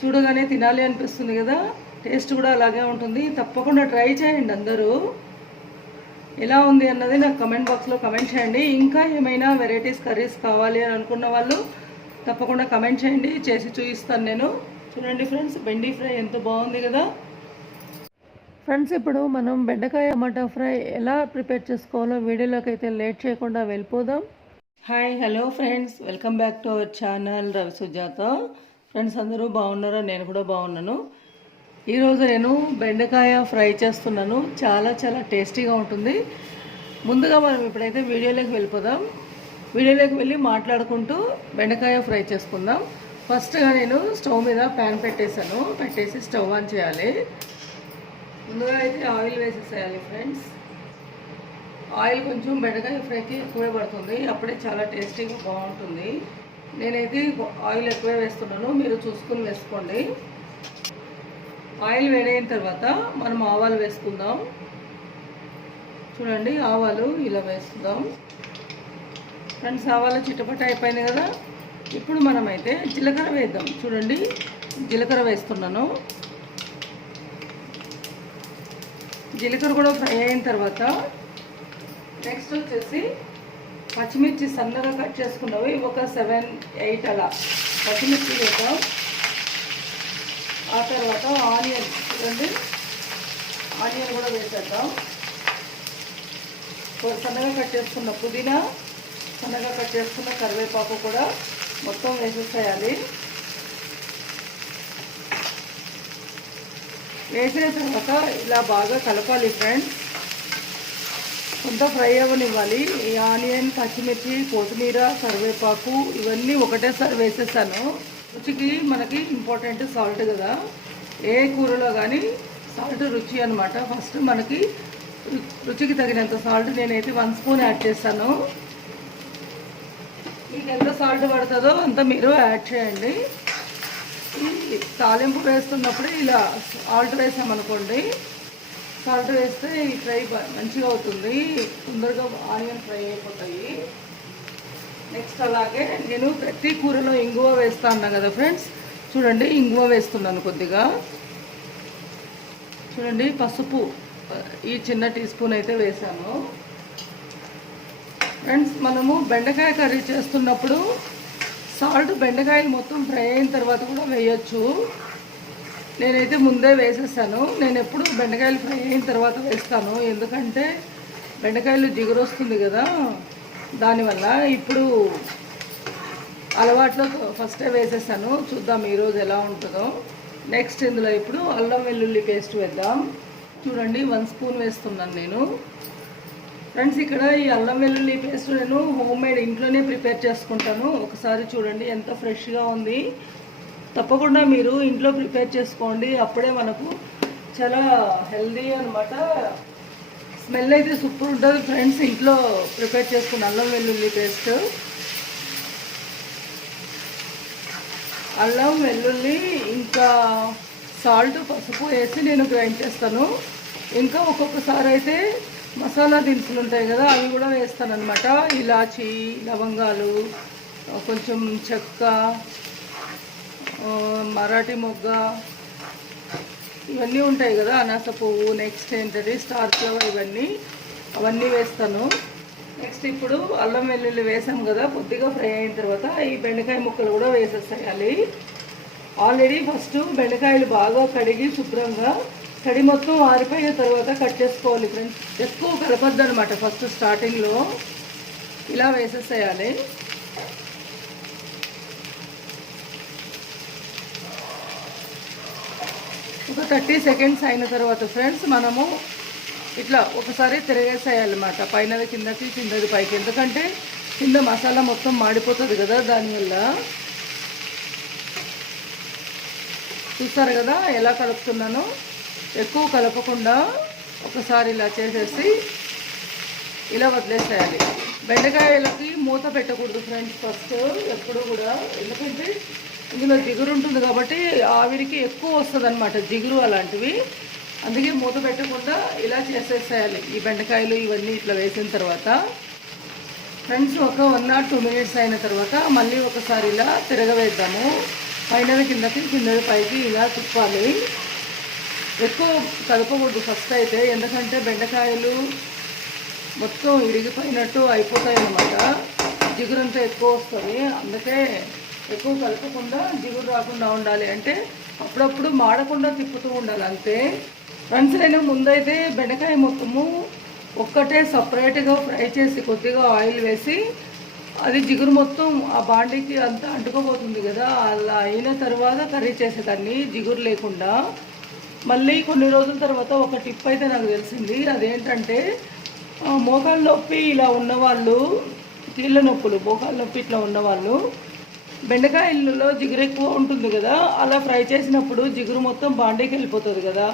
చూడగానే తినాలి అనిపిస్తుంది కదా. టేస్ట్ కూడా అలాగే ఉంటుంది. తప్పకుండా ట్రై చేయండి అందరూ. ఎలా ఉంది అన్నది నాకు కమెంట్ బాక్స్లో కమెంట్ చేయండి. ఇంకా ఏమైనా వెరైటీస్ కర్రీస్ కావాలి అని అనుకున్న వాళ్ళు తప్పకుండా కమెంట్ చేయండి. చేసి చూపిస్తాను నేను. చూడండి ఫ్రెండ్స్ బెండి ఫ్రై ఎంత బాగుంది కదా. ఫ్రెండ్స్ ఇప్పుడు మనం బెండకాయ టమాటా ఫ్రై ఎలా ప్రిపేర్ చేసుకోవాలో వీడియోలోకి అయితే లేట్ చేయకుండా వెళ్ళిపోదాం. Hi hello friends. Welcome back to our channel Ravi Sujatha friends అందరూ బాగున్నారా? నేను కూడా బాగున్నాను. ఈరోజు నేను బెండకాయ ఫ్రై చేస్తున్నాను. చాలా చాలా టేస్టీగా ఉంటుంది. ముందుగా మనం ఇప్పుడైతే వీడియోలోకి వెళ్ళిపోదాం. వీడియోలోకి వెళ్ళి మాట్లాడుకుంటూ బెండకాయ ఫ్రై చేసుకుందాం. ఫస్ట్గా నేను స్టవ్ మీద ప్యాన్ పెట్టేశాను. పెట్టేసి స్టవ్ ఆన్ చేయాలి. ముందుగా అయితే ఆయిల్ వేసేసేయాలి ఫ్రెండ్స్ ఆయిల్ కొంచెం బెండకాయ ఫ్రైకి ఎక్కువే పడుతుంది. అప్పుడే చాలా టేస్టీగా బాగుంటుంది. నేనైతే ఆయిల్ ఎక్కువే వేస్తున్నాను మీరు చూసుకుని వేసుకోండి. ఆయిల్ వేడైన తర్వాత మనం ఆవాలు వేసుకుందాం. చూడండి ఆవాలు ఇలా వేసుకుందాం. ఫ్రెండ్స్ ఆవాలు చిట్టపట్ట అయిపోయింది కదా? ఇప్పుడు మనమైతే జీలకర్ర వేద్దాం. చూడండి జీలకర్ర వేస్తున్నాను. జీలకర్ర కూడా ఫ్రై అయిన తర్వాత నెక్స్ట్ వచ్చేసి పచ్చిమిర్చి సన్నగా కట్ చేసుకున్నవి ఒక సెవెన్ ఎయిట్ అలా. పచ్చిమిర్చి వేద్దాం ఆ తర్వాత ఆనియన్ చూడండి. ఆనియన్ కూడా వేసేద్దాం. సన్నగా కట్ చేసుకున్న పుదీనా సన్నగా కట్ చేసుకున్న కరివేపాకు కూడా మొత్తం వేసేసేయాలి. వేసిన తర్వాత ఇలా బాగా కలపాలి ఫ్రెండ్స్ కొంత ఫ్రై అవ్వనివ్వాలి ఈ ఆనియన్ పచ్చిమిర్చి కొత్తిమీర కరివేపాకు ఇవన్నీ ఒకటేసారి వేసేసాను. రుచికి మనకి ఇంపార్టెంట్ సాల్ట్ కదా. ఏ కూరలో కానీ సాల్ట్ రుచి అనమాట ఫస్ట్ మనకి రుచికి తగినంత సాల్ట్ నేనైతే వన్ స్పూన్ యాడ్ చేస్తాను. మీకు ఎంత సాల్ట్ పడుతుందో అంత మీరు యాడ్ చేయండి. తాలింపు వేస్తున్నప్పుడు ఇలా సాల్ట్ వేసామనుకోండి సాల్ట్ వేస్తే ఈ ఫ్రై మంచిగా అవుతుంది. తొందరగా ఆనియన్ ఫ్రై అయిపోతాయి. నెక్స్ట్ అలాగే నేను ప్రతి కూరలో ఇంగువ వేస్తా అన్నా కదా ఫ్రెండ్స్. చూడండి ఇంగువ వేస్తున్నాను కొద్దిగా. చూడండి పసుపు ఈ చిన్న టీ స్పూన్ అయితే వేసాను ఫ్రెండ్స్ మనము బెండకాయ కర్రీ చేస్తున్నప్పుడు సాల్ట్ బెండకాయలు మొత్తం ఫ్రై అయిన తర్వాత కూడా వేయచ్చు. నేనైతే ముందే వేసేసాను నేను ఎప్పుడు బెండకాయలు ఫ్రై అయిన తర్వాత వేస్తాను. ఎందుకంటే బెండకాయలు జిగురు వస్తుంది కదా దానివల్ల ఇప్పుడు అలవాట్లో ఫస్టే వేసేసాను చూద్దాం ఈరోజు ఎలా ఉంటుందో. నెక్స్ట్ ఇందులో ఇప్పుడు అల్లం వెల్లుల్లి పేస్ట్ వేద్దాం. చూడండి వన్ స్పూన్ వేస్తున్నాను నేను. ఫ్రెండ్స్ ఇక్కడ ఈ అల్లం వెల్లుల్లి పేస్ట్ నేను హోమ్ మేడ్ ఇంట్లోనే ప్రిపేర్ చేసుకుంటాను. ఒకసారి చూడండి ఎంత ఫ్రెష్గా ఉంది. తప్పకుండా మీరు ఇంట్లో ప్రిపేర్ చేసుకోండి. అప్పుడే మనకు చాలా హెల్దీ అనమాట స్మెల్ అయితే సూపర్ ఉంటుంది ఫ్రెండ్స్. ఇంట్లో ప్రిపేర్ చేసుకున్న అల్లం వెల్లుల్లి పేస్ట్. అల్లం వెల్లుల్లి ఇంకా సాల్ట్ పసుపు వేసి నేను గ్రైండ్ చేస్తాను. ఇంకా ఒక్కొక్కసారి అయితే మసాలా దినుసులు ఉంటాయి కదా అవి కూడా వేస్తాను అనమాట ఇలాచి లవంగాలు కొంచెం చెక్క మరాఠీ మొగ్గ ఇవన్నీ ఉంటాయి కదా అనాస పువ్వు నెక్స్ట్ ఏంటది స్టార్ ఫ్లవర్ ఇవన్నీ అవన్నీ వేస్తాను. నెక్స్ట్ ఇప్పుడు అల్లం వెల్లుల్లి వేసాం కదా కొద్దిగా ఫ్రై అయిన తర్వాత ఈ బెండకాయ ముక్కలు కూడా వేసేసేయాలి. ఆల్రెడీ ఫస్ట్ బెండకాయలు బాగా కడిగి శుభ్రంగా కడి మొత్తం ఆరిపోయిన తర్వాత కట్ చేసుకోవాలి ఫ్రెండ్స్ ఎక్కువ కలపద్దు అనమాట ఫస్ట్ స్టార్టింగ్లో ఇలా వేసేసేయాలి. ఒక థర్టీ సెకండ్స్ అయిన తర్వాత ఫ్రెండ్స్ మనము ఇట్లా ఒకసారి తిరగేసేయాలన్నమాట. పైనది కిందకి కిందది పైకి. ఎందుకంటే కింద మసాలా మొత్తం మాడిపోతుంది కదా దానివల్ల. చూస్తారు కదా ఎలా కలుపుతున్నానో? ఎక్కువ కలపకుండా ఒకసారి ఇలా చేసేసి ఇలా వదిలేసేయాలి. బెండకాయలకి మూత పెట్టకూడదు ఫ్రెండ్స్ ఫస్ట్ ఎప్పుడు కూడా. ఎందుకంటే ఇందులో జిగురు ఉంటుంది కాబట్టి ఆవిరికి ఎక్కువ వస్తుంది అనమాట జిగురు అలాంటివి. అందుకే మూత పెట్టకుండా ఇలా చేసేసేయాలి ఈ బెండకాయలు ఇవన్నీ ఇట్లా వేసిన తర్వాత. ఫ్రెండ్స్ ఒక వన్ ఆర్ టూ మినిట్స్ అయిన తర్వాత మళ్ళీ ఒకసారి ఇలా తిరగవేద్దాము. పైనది కిందకి కిందది పైకి ఇలా తిప్పాలి. ఎక్కువ కలపకూడదు ఫస్ట్ అయితే ఎందుకంటే బెండకాయలు మొత్తం ఇరిగిపోయినట్టు అయిపోతాయి అన్నమాట జిగురంతా ఎక్కువ వస్తుంది. అందుకే ఎక్కువ కలపకుండా జిగురు రాకుండా ఉండాలి. అంటే అప్పుడప్పుడు మాడకుండా తిప్పుతూ ఉండాలి అంతే. ఫ్రెండ్స్ నేను ముందైతే బెండకాయ మొత్తము ఒక్కటే సపరేట్గా ఫ్రై చేసి కొద్దిగా ఆయిల్ వేసి అది జిగురు మొత్తం ఆ బాండీకి అంతా అంటుకోబోతుంది కదా. అలా అయిన తర్వాత కర్రీ చేసేదాన్ని జిగురు లేకుండా. మళ్ళీ కొన్ని రోజుల తర్వాత ఒక టిప్ అయితే నాకు తెలిసింది. అదేంటంటే మోకాళ్ళ నొప్పి ఇలా ఉన్నవాళ్ళు కీళ్ళ నొప్పులు మోకాళ్ళ నొప్పి ఇట్లా ఉన్నవాళ్ళు బెండకాయలలో జిగురు ఎక్కువ ఉంటుంది కదా అలా ఫ్రై చేసినప్పుడు జిగురు మొత్తం బాండీకి వెళ్ళిపోతుంది కదా.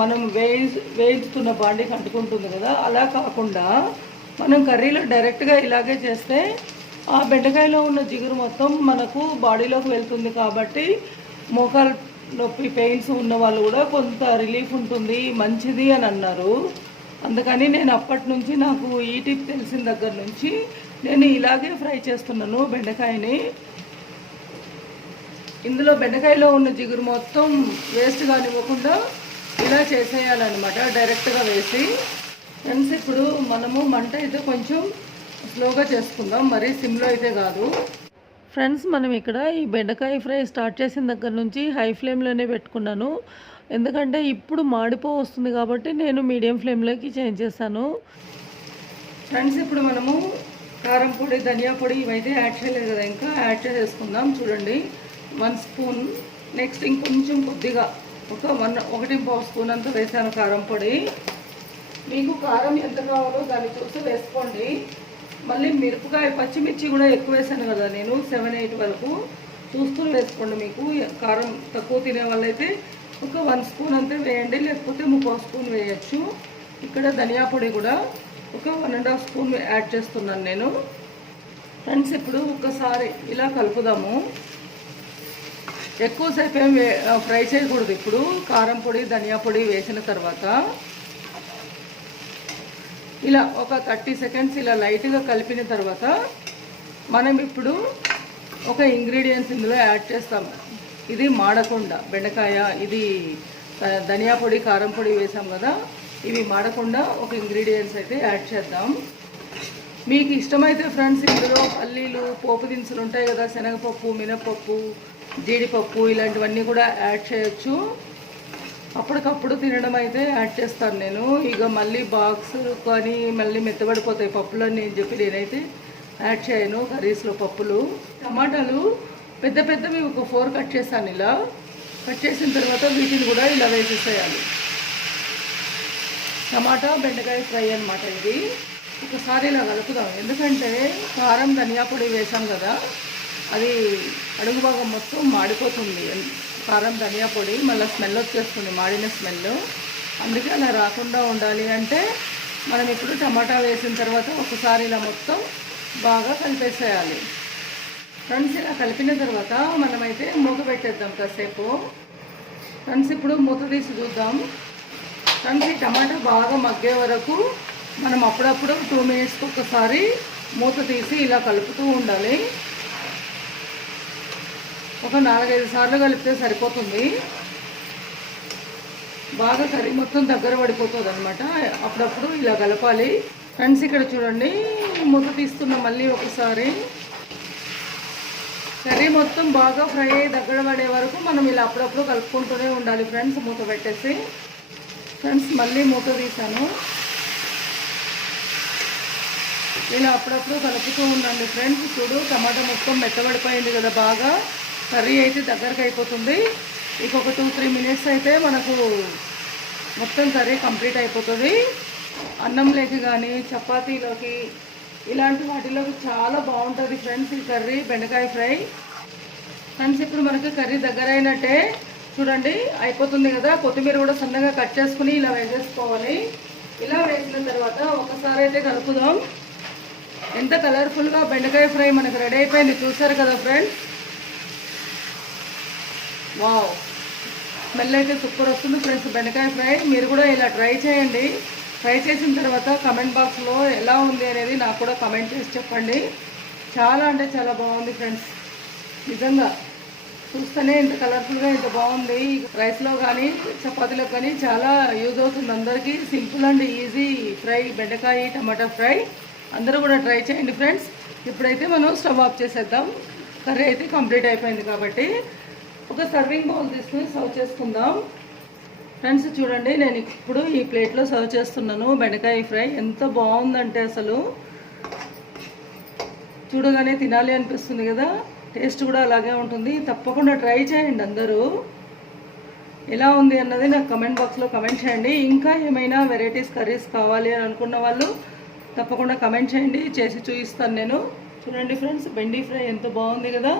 మనం వేయి వేయించుతున్న బాండీకి అంటుకుంటుంది కదా అలా కాకుండా మనం కర్రీలో డైరెక్ట్గా ఇలాగే చేస్తే ఆ బెండకాయలో ఉన్న జిగురు మొత్తం మనకు బాడీలోకి వెళ్తుంది కాబట్టి మోకాలు నొప్పి పెయిన్స్ ఉన్న వాళ్ళు కూడా కొంత రిలీఫ్ ఉంటుంది మంచిది అని అన్నారు. అందుకని నేను అప్పటి నుంచి నాకు ఈ టిప్ తెలిసిన దగ్గర నుంచి నేను ఇలాగే ఫ్రై చేస్తున్నాను బెండకాయని. ఇందులో బెండకాయలో ఉన్న జిగురు మొత్తం వేస్ట్ కానివ్వకుండా ఇలా చేసేయాలన్నమాట డైరెక్ట్గా వేసి. ఫ్రెండ్స్ ఇప్పుడు మనము మంట అయితే కొంచెం స్లోగా చేసుకుందాం మరి సిమ్లో అయితే కాదు. ఫ్రెండ్స్ మనం ఇక్కడ ఈ బెండకాయ ఫ్రై స్టార్ట్ చేసిన దగ్గర నుంచి హై ఫ్లేమ్లోనే పెట్టుకున్నాను. ఎందుకంటే ఇప్పుడు మాడిపో వస్తుంది కాబట్టి నేను మీడియం ఫ్లేమ్లోకి చేంజ్ చేశాను. ఫ్రెండ్స్ ఇప్పుడు మనము కారం పొడి ధనియా పొడి ఇవైతే యాడ్ చేయలేదు కదా ఇంకా యాడ్ చేసేసుకుందాం చూడండి. One spoon. నెక్స్ట్ ఇంకొంచెం కొద్దిగా ఒక వన్ ఒకటి పావు స్పూన్ అంతా వేసాను కారం పొడి. మీకు కారం ఎంత కావాలో దాన్ని చూసి వేసుకోండి. మళ్ళీ మిరపకాయ పచ్చిమిర్చి కూడా ఎక్కువ వేసాను కదా నేను సెవెన్ ఎయిట్ వరకు. చూస్తూ వేసుకోండి మీకు కారం తక్కువ తినే వాళ్ళైతే ఒక వన్ స్పూన్ అంతే వేయండి లేకపోతే ముప్పై స్పూన్ వేయచ్చు. ఇక్కడ ధనియా పొడి కూడా ఒక one and half spoon add చేస్తున్నాను నేను. ఫ్రెండ్స్ ఇప్పుడు ఒకసారి ఇలా కలుపుదాము. ఎక్కువసేపు ఏం ఫ్రై చేయకూడదు ఇప్పుడు. కారం పొడి ధనియా పొడి వేసిన తర్వాత ఇలా ఒక థర్టీ సెకండ్స్ ఇలా లైట్గా కలిపిన తర్వాత మనం ఇప్పుడు ఒక ఇంగ్రీడియంట్స్ ఇందులో యాడ్ చేస్తాం. ఇది మాడకుండా బెండకాయ ఇది ధనియా పొడి కారం పొడి వేసాం కదా. ఇవి మాడకుండా ఒక ఇంగ్రీడియంట్స్ అయితే యాడ్ చేద్దాం. మీకు ఇష్టమైతే ఫ్రెండ్స్ ఇందులో పల్లీలు పోపు దినుసులు ఉంటాయి కదా శనగపప్పు మినపప్పు జీడిపప్పు ఇలాంటివన్నీ కూడా యాడ్ చేయొచ్చు. అప్పటికప్పుడు తినడం అయితే యాడ్ చేస్తాను నేను. ఇక మళ్ళీ బాక్స్ కానీ మళ్ళీ మెత్తబడిపోతాయి పప్పులన్నీ అని చెప్పి నేనైతే యాడ్ చేయను కర్రీస్లో పప్పులు. టమాటాలు పెద్ద పెద్దవి ఒక ఫోర్ కట్ చేశాను ఇలా. కట్ చేసిన తర్వాత వీటిని కూడా ఇలా వేసేసేయాలి. టమాటా బెండకాయ ఫ్రై అన్నమాట ఇది. ఒకసారి ఇలా కలుపుదాం. ఎందుకంటే కారం ధనియా పొడి వేసాం కదా. అది అడుగు భాగం మొత్తం మాడిపోతుంది. కారం ధనియా పొడి మళ్ళీ స్మెల్ వచ్చేస్తుంది మాడిన స్మెల్. అందుకే అలా రాకుండా ఉండాలి అంటే మనం ఇప్పుడు టమాటా వేసిన తర్వాత ఒకసారి ఇలా మొత్తం బాగా కలిపేసేయాలి. ఫ్రెండ్స్ ఇలా కలిపిన తర్వాత మనమైతే మూత పెట్టేద్దాం కాసేపు. ఫ్రెండ్స్ ఇప్పుడు మూత తీసి చూద్దాం. ఫ్రెండ్స్ ఈ టమాటా బాగా మగ్గే వరకు మనం అప్పుడప్పుడు టూ మినిట్స్కి ఒకసారి మూత తీసి ఇలా కలుపుతూ ఉండాలి. ఒక నాలుగైదు సార్లు కలిపితే సరిపోతుంది. బాగా కర్రీ మొత్తం దగ్గర పడిపోతుంది అనమాట అప్పుడప్పుడు ఇలా కలపాలి. ఫ్రెండ్స్ ఇక్కడ చూడండి మూత తీస్తున్న మళ్ళీ ఒకసారి. కర్రీ మొత్తం బాగా ఫ్రై అయ్యి దగ్గర పడే వరకు మనం ఇలా అప్పుడప్పుడు కలుపుకుంటూనే ఉండాలి ఫ్రెండ్స్ మూత పెట్టేసి. ఫ్రెండ్స్ మళ్ళీ మూత తీసాను ఇలా అప్పుడప్పుడు కలుపుతూ ఉండండి ఫ్రెండ్స్. చూడు టమాటా మొత్తం మెత్తబడిపోయింది కదా బాగా. కర్రీ అయితే దగ్గరకు అయిపోతుంది. ఇంకొక టూ త్రీ మినిట్స్ అయితే మనకు మొత్తం కర్రీ కంప్లీట్ అయిపోతుంది. అన్నంలోకి కానీ చపాతీలోకి ఇలాంటి వాటిలోకి చాలా బాగుంటుంది ఫ్రెండ్స్ ఈ కర్రీ బెండకాయ ఫ్రై. ఫ్రెండ్స్ ఇప్పుడు మనకి కర్రీ దగ్గర అయినట్టే చూడండి అయిపోతుంది కదా. కొత్తిమీర కూడా సన్నగా కట్ చేసుకుని ఇలా వేసేసుకోవాలి. ఇలా వేసిన తర్వాత ఒకసారి అయితే కలుపుదాం. ఎంత కలర్ఫుల్గా బెండకాయ ఫ్రై మనకు రెడీ అయిపోయింది చూసారు కదా ఫ్రెండ్స్? వావ్. స్మెల్ అయితే సూపర్ వస్తుంది ఫ్రెండ్స్. బెండకాయ ఫ్రై. మీరు కూడా ఇలా ట్రై చేయండి. ట్రై చేసిన తర్వాత కమెంట్ బాక్స్లో ఎలా ఉంది అనేది నాకు కూడా కమెంట్ చేసి చెప్పండి. చాలా అంటే చాలా బాగుంది ఫ్రెండ్స్. నిజంగా చూస్తేనే ఇంత కలర్ఫుల్గా ఇంత బాగుంది. రైస్లో కానీ చపాతీలో కానీ చాలా యూజ్ అవుతుంది అందరికీ. సింపుల్ అండ్ ఈజీ ఫ్రై బెండకాయ టమాటా ఫ్రై. అందరూ కూడా ట్రై చేయండి ఫ్రెండ్స్. ఇప్పుడైతే మనం స్టవ్ ఆఫ్ చేసేద్దాం. కర్రీ అయితే కంప్లీట్ అయిపోయింది కాబట్టి. ఒక సర్వింగ్ బౌల్ తీసుకుని సర్వ్ చేసుకుందాం. ఫ్రెండ్స్ చూడండి నేను ఇప్పుడు ఈ ప్లేట్లో సర్వ్ చేస్తున్నాను. బెండకాయ ఫ్రై ఎంత బాగుందంటే అసలు. చూడగానే తినాలి అనిపిస్తుంది కదా. టేస్ట్ కూడా అలాగే ఉంటుంది. తప్పకుండా ట్రై చేయండి అందరూ. ఎలా ఉంది అన్నది నాకు కమెంట్ బాక్స్లో కమెంట్ చేయండి. ఇంకా ఏమైనా వెరైటీస్ కర్రీస్ కావాలి అని అనుకున్న వాళ్ళు తప్పకుండా కమెంట్ చేయండి. చేసి చూపిస్తాను నేను. చూడండి ఫ్రెండ్స్ బెండి ఫ్రై ఎంత బాగుంది కదా.